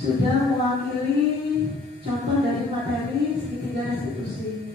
sudah mewakili contoh dari materi segitiga restitusi.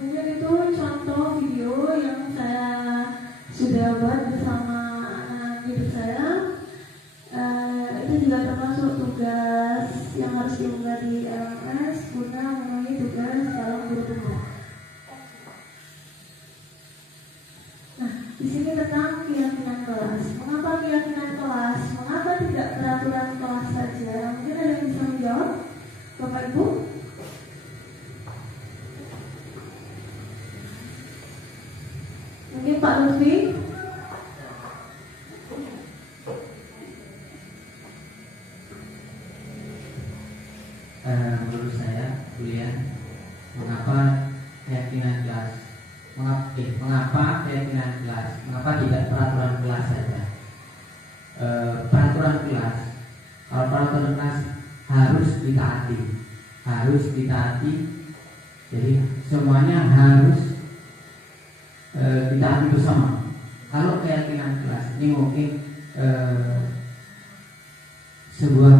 mungkin itu contoh video yang saya sudah buat bersama anak didik saya. Itu juga termasuk tugas yang harus diunggah di LMS guna memenuhi tugas dalam guru tumbuh. Nah, di sini tentang keyakinan kelas. Mengapa keyakinan kelas? Mengapa tidak peraturan kelas saja? Mungkin ada yang bisa menjawab, Bapak Ibu? Mungkin Pak Lutfi? Menurut saya, Julian, mengapa keyakinan kelas? Mengapa keyakinan kelas? Mengapa tidak peraturan kelas saja? Peraturan kelas, kalau peraturan kelas harus ditaati, jadi semuanya harus ditaati bersama. Kalau keyakinan kelas ini mungkin sebuah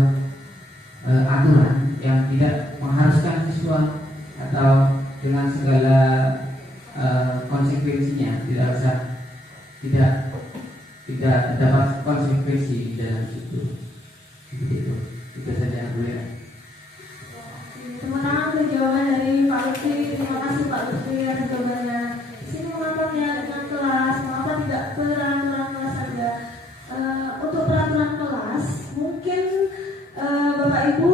aturan yang tidak mengharuskan siswa atau dengan segala konsekuensinya, tidak dapat konsekuensi di dalam situ. Itu saja boleh. Terima kasih jawaban dari Pak Lutfi. Terima kasih Pak Lutfi atas jawabannya. Di sini mengapa dengan kelas? Mengapa tidak peraturan kelas saja? Untuk peraturan kelas, mungkin Bapak Ibu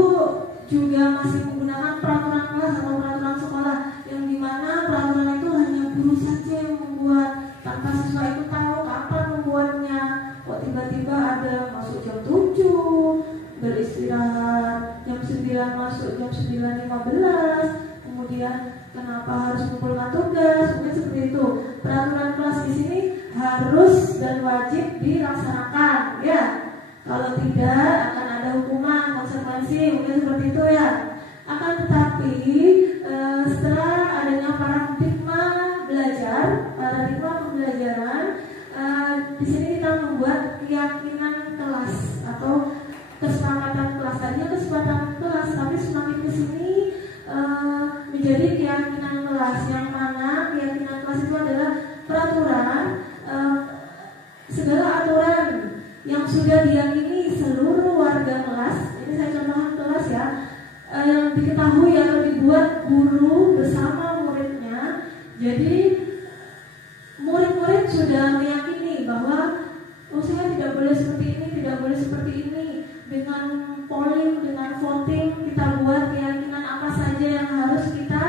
juga masih menggunakan peraturan kelas atau peraturan sekolah yang dimana peraturan itu hanya guru saja yang membuat tanpa siswa itu tahu kapan membuatnya. Kok tiba-tiba ada masuk jam 7, beristirahat jam 9, masuk jam 9.15, kemudian kenapa harus mengumpulkan tugas? Mungkin seperti itu. Peraturan kelas di sini harus dan wajib dilaksanakan, ya. Kalau tidak akan ada hukuman, konsekuensi, mungkin seperti itu ya. Akan tetapi setelah adanya paradigma pembelajaran, di sini kita membuat keyakinan kelas atau kesepakatan kelas. Tadinya kesepakatan kelas, tapi semakin ke sini menjadi keyakinan kelas, yang mana keyakinan kelas itu adalah peraturan, segala aturan yang sudah diyakini seluruh warga kelas. Ini saya contohkan kelas ya, yang diketahui atau dibuat guru bersama muridnya. Jadi murid-murid sudah meyakini bahwa saya tidak boleh seperti ini, tidak boleh seperti ini. Dengan polling, dengan voting, kita buat keyakinan apa saja yang harus kita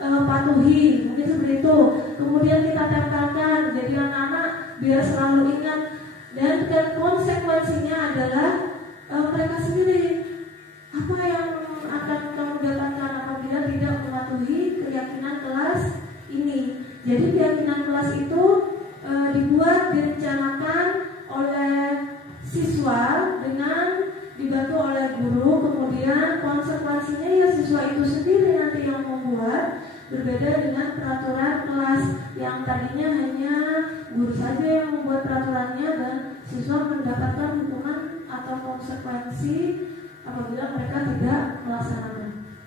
patuhi, mungkin seperti itu. Kemudian kita tempelkan, jadi anak-anak biar selalu ingat. Dan konsekuensinya adalah mereka sendiri. Apa yang akan kamu dapatkan apabila tidak mematuhi keyakinan kelas ini? Jadi keyakinan kelas itu dibuat, direncanakan oleh siswa dengan dibantu oleh guru. Kemudian konsekuensinya ya siswa itu sendiri nanti yang membuat. Berbeda dengan peraturan kelas yang tadinya hanya guru saja yang membuat peraturannya dan siswa mendapatkan hukuman atau konsekuensi apabila mereka tidak melaksanakan.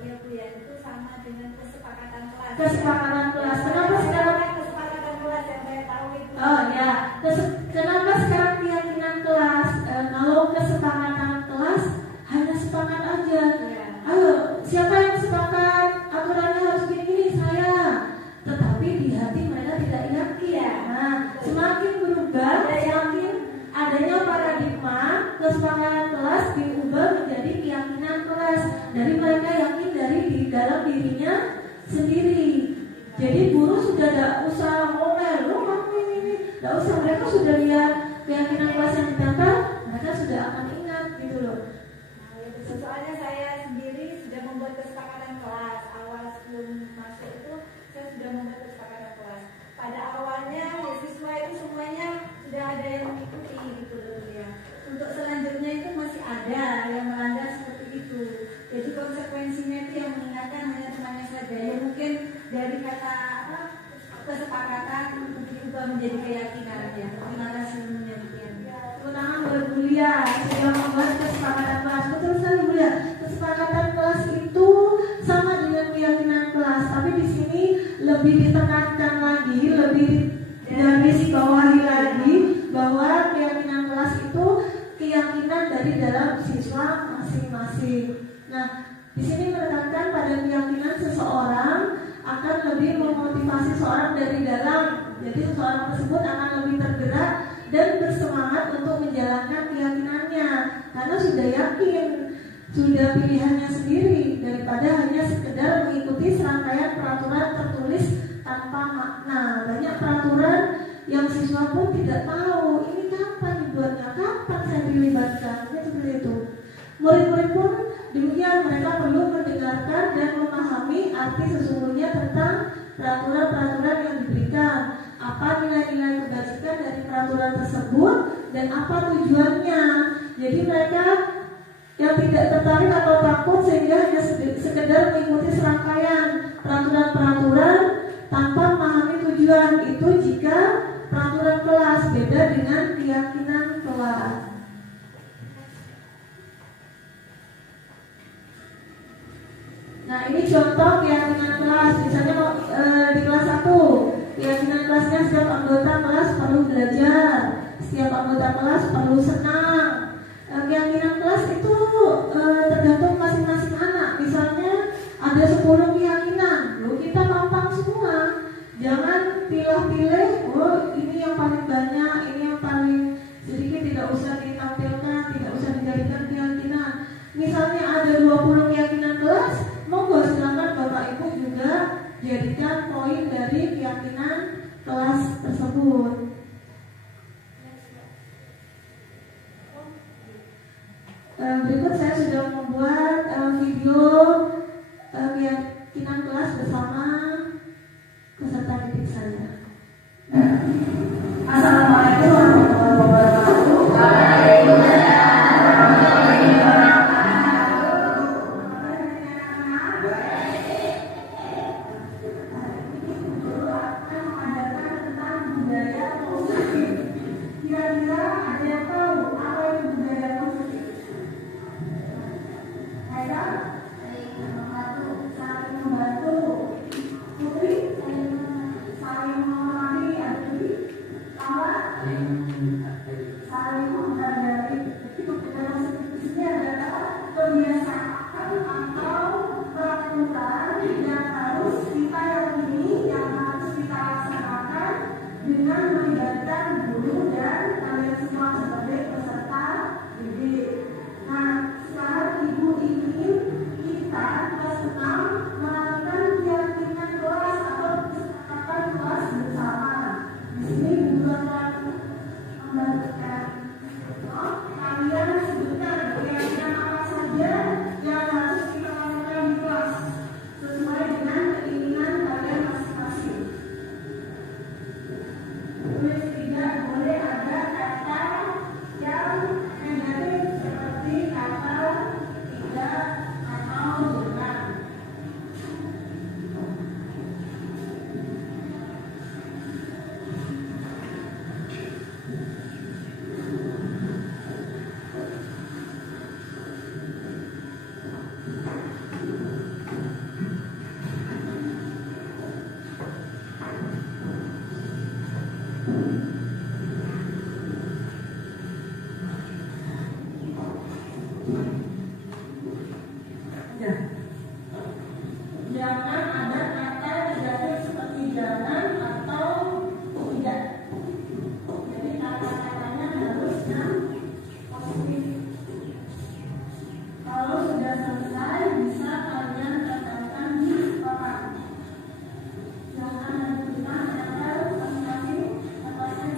Ya Bu ya, itu sama dengan kesepakatan kelas. Kesepakatan kelas. Kenapa sekarang kesepakatan kelas yang saya tahu itu? Oh ya, kenapa sekarang keyakinan kelas? Kalau kesepakatan kelas hanya sepakat aja. Ya. Ayo, siapa yang sepakat? Aturannya harus begini, saya. Tetapi di hati mereka tidak yakin. Nah, semakin berubah, semakin adanya paradigma kesepakatan kelas diubah menjadi keyakinan kelas. Dari mereka yakin dari di dalam dirinya sendiri. Jadi guru sudah tidak usah ngomel, lo kamu ini, tidak usah. Mereka sudah lihat keyakinan kelas yang ditempel, mereka sudah akan ingat gitu loh. Soalnya saya sendiri sudah membuat kesepakatan kelas. Awal sebelum masuk itu saya sudah membuat kesepakatan kelas. Pada awalnya ya, siswa itu semuanya sudah ada yang mengikuti gitu loh ya. Untuk selanjutnya itu masih ada yang melanggar seperti itu. Jadi konsekuensinya itu yang mengingatkan hanya temannya saja. Ya mungkin dari kata apa kesepakatan diubah menjadi keyakinan ya. Terima kasih demikian. Kewenangan berkuliah sudah membuat kesepakatan kelas. Betul sekali Bu ya. Kesepakatan kelas itu sama dengan keyakinan kelas, tapi di sini lebih ditekankan lagi, lebih garis bawahi lagi bahwa keyakinan kelas itu keyakinan dari dalam siswa masing-masing. Nah, di sini menekankan pada keyakinan seseorang akan lebih memotivasi seorang dari dalam. Jadi seseorang tersebut akan lebih tergerak dan bersemangat untuk menjalankan keyakinannya karena sudah yakin, sudah pilihannya sendiri daripada hanya sekedar mengikuti serangkaian peraturan tertulis tanpa makna. Banyak peraturan yang siswa pun tidak tahu ini kapan dibuatnya, kapan saya dilibatkan, seperti itu. Murid-murid pun demikian, mereka perlu mendengarkan dan memahami arti sesungguhnya tentang peraturan-peraturan yang diberikan, apa nilai-nilai kebajikan dari peraturan tersebut dan apa tujuannya. Jadi mereka yang tidak tertarik atau takut sehingga hanya sekedar mengikuti serangkaian peraturan-peraturan tanpa memahami tujuan. Itu jika peraturan kelas beda dengan keyakinan kelas. Nah, ini contoh keyakinan kelas. Misalnya di kelas 1, keyakinan kelasnya setiap anggota kelas perlu belajar, setiap anggota kelas perlu senang. Keyakinan kelas itu tergantung masing-masing anak. Misalnya ada 10 keyakinan, kita pampang semua. Jangan pilih-pilih, oh ini yang paling banyak, ini yang paling sedikit, tidak usah ditampilkan, tidak usah dijadikan keyakinan. Misalnya ada 20 keyakinan kelas, monggo silakan Bapak Ibu juga jadikan poin dari keyakinan kelas tersebut. Berikut saya sudah membuat video keyakinan kelas bersama peserta didik saya. Assalamualaikum warahmatullahi wabarakatuh. Kira-kira ada yang tahu apa itu budaya positif? Ada? Saling membantu. Putri? Saling memahami. Adri? Awak? Saling menghargai. Jadi budaya positif di sini adalah kebiasaan atau peraturan yang harus kita yakini, yang harus kita laksanakan dengan melibatkan guru dan kalian semua sebagai peserta didik. Nah, sekarang Ibu ingin kita kelas 6 melakukan keyakinan kelas atau kesepakatan kelas bersama. Di sini Bu akan membantukan. Kalian sebutkan keyakinan apa saja yang harus kita lakukan di kelas sesuai dengan keinginan kalian masing-masing. Tulis tidak boleh ada kata yang negatif seperti kata tidak atau bukan. Jangan ada kata negatif seperti jangan atau tidak. Jadi kata-katanya harus yang positif. Kalau sudah selesai bisa kalian katakan di papan. Jangan menentukan kata masing-masing atasnya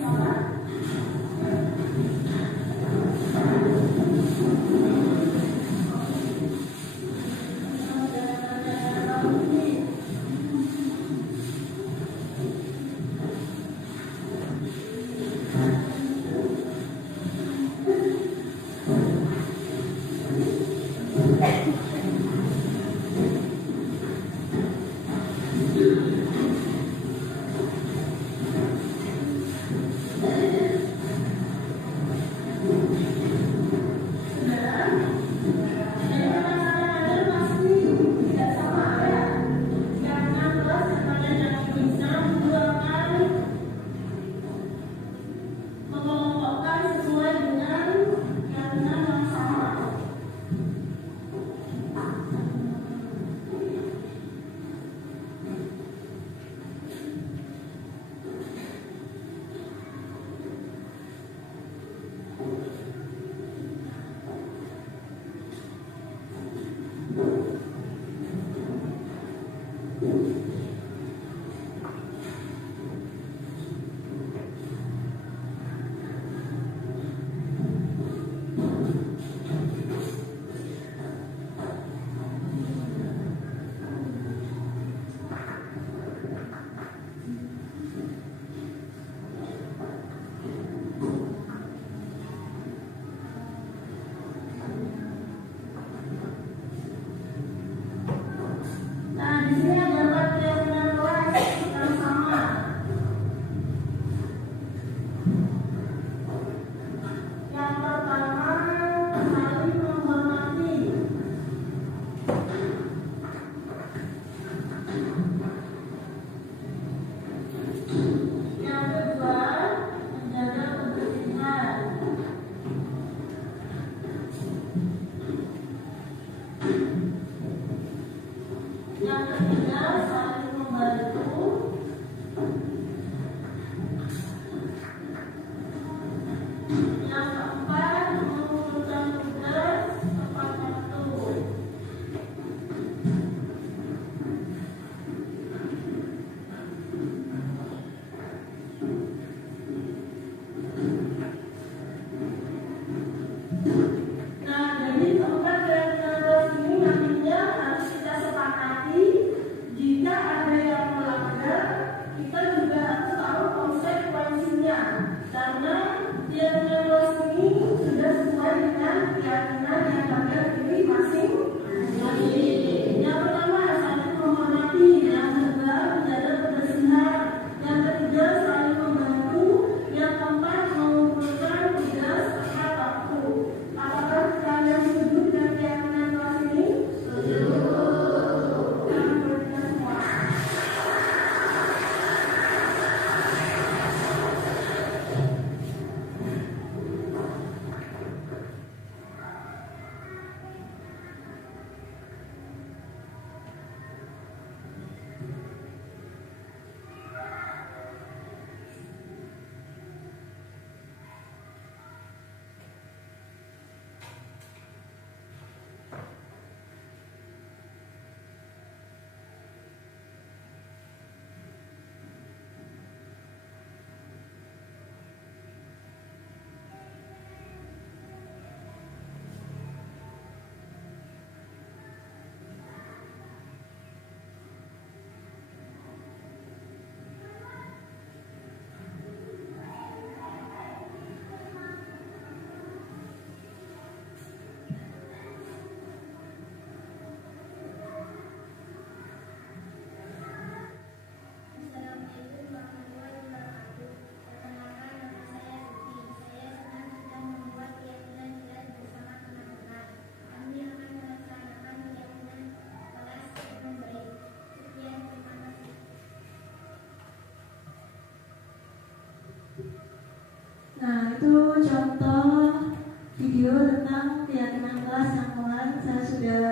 video tentang keyakinan kelas yang kemarin saya sudah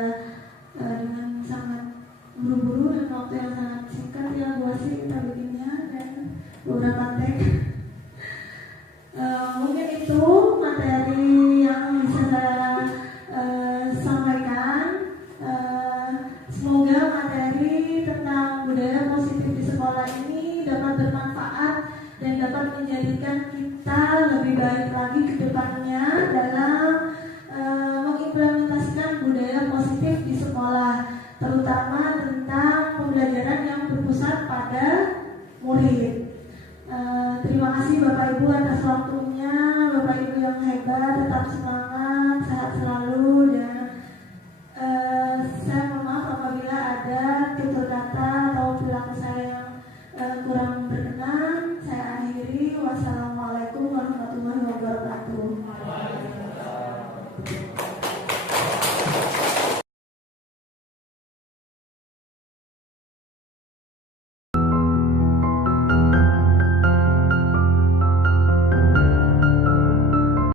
dengan sangat buru-buru dan waktu yang sangat singkat ya Bu Asri kita bikinnya dan beberapa tag. Mungkin itu materi yang bisa saya sampaikan. Semoga materi tentang budaya positif di sekolah ini dapat bermanfaat dan dapat menjadikan kita lebih baik lagi ke depannya dalam mengimplementasikan budaya positif di sekolah, terutama tentang pembelajaran yang berpusat pada murid. Terima kasih Bapak Ibu atas waktunya. Bapak Ibu yang hebat, tetap semangat, sehat selalu.